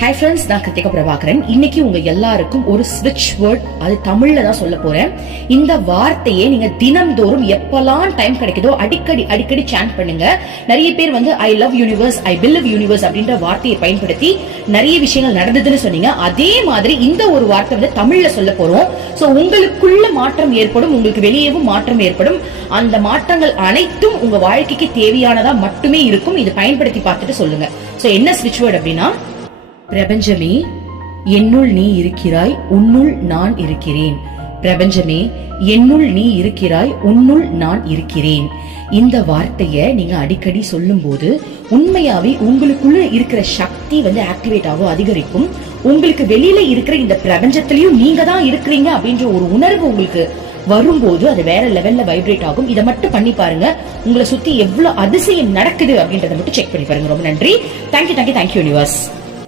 Hi friends, நான் கிருத்திகா பிரபாகரன். இன்னைக்கு உங்க எல்லாருக்கும் ஒரு ஸ்விட்ச் வேர்ட், அது தமிழ்ல தான் சொல்ல போறேன். இந்த வார்த்தையை நீங்க தினம்தோறும் எப்பெல்லாம் டைம் கிடைக்குதோ அடிக்கடி சாண்ட் பண்ணுங்க. நிறைய பேர் I love universe, I believe universe அப்படின்ற வார்த்தையை பயன்படுத்தி நிறைய விஷயங்கள் நடந்ததுன்னு சொன்னீங்க. அதே மாதிரி இந்த ஒரு வார்த்தை தமிழ்ல சொல்ல போறோம். சோ உங்களுக்குள்ள மாற்றம் ஏற்படும், உங்களுக்கு வெளியேவும் மாற்றம் ஏற்படும். அந்த மாற்றங்கள் அனைத்தும் உங்க வாழ்க்கைக்கு தேவையானதா மட்டுமே இருக்கும். இதை பயன்படுத்தி பார்த்துட்டு சொல்லுங்க. சோ என்ன ஸ்விட்ச் வேர்ட் அப்படின்னா, பிரபஞ்சமே என்னுள் நீ இருக்கிறாய், உன்னுள் நான் இருக்கிறேன். பிரபஞ்சமே என்னுள் நீ இருக்கிறாய், உன்னுள் நான் இருக்கிறேன். இந்த வார்த்தைய நீங்க அடிக்கடி சொல்லும் போது உண்மையாவே உங்களுக்குள்ள இருக்கிற சக்தி ஆக்டிவேட் ஆகும், அதிகரிக்கும். உங்களுக்கு வெளியில இருக்கிற இந்த பிரபஞ்சத்திலயும் நீங்க தான் இருக்கிறீங்க அப்படின்ற ஒரு உணர்வு உங்களுக்கு வரும்போது அது வேற லெவல்ல வைப்ரேட் ஆகும். இதை மட்டும் பண்ணி பாருங்க. உங்களை சுத்தி எவ்வளவு அதிசயம் நடக்குது அப்படின்றத மட்டும் செக் பண்ணி பாருங்க. ரொம்ப நன்றி. Thank you universe.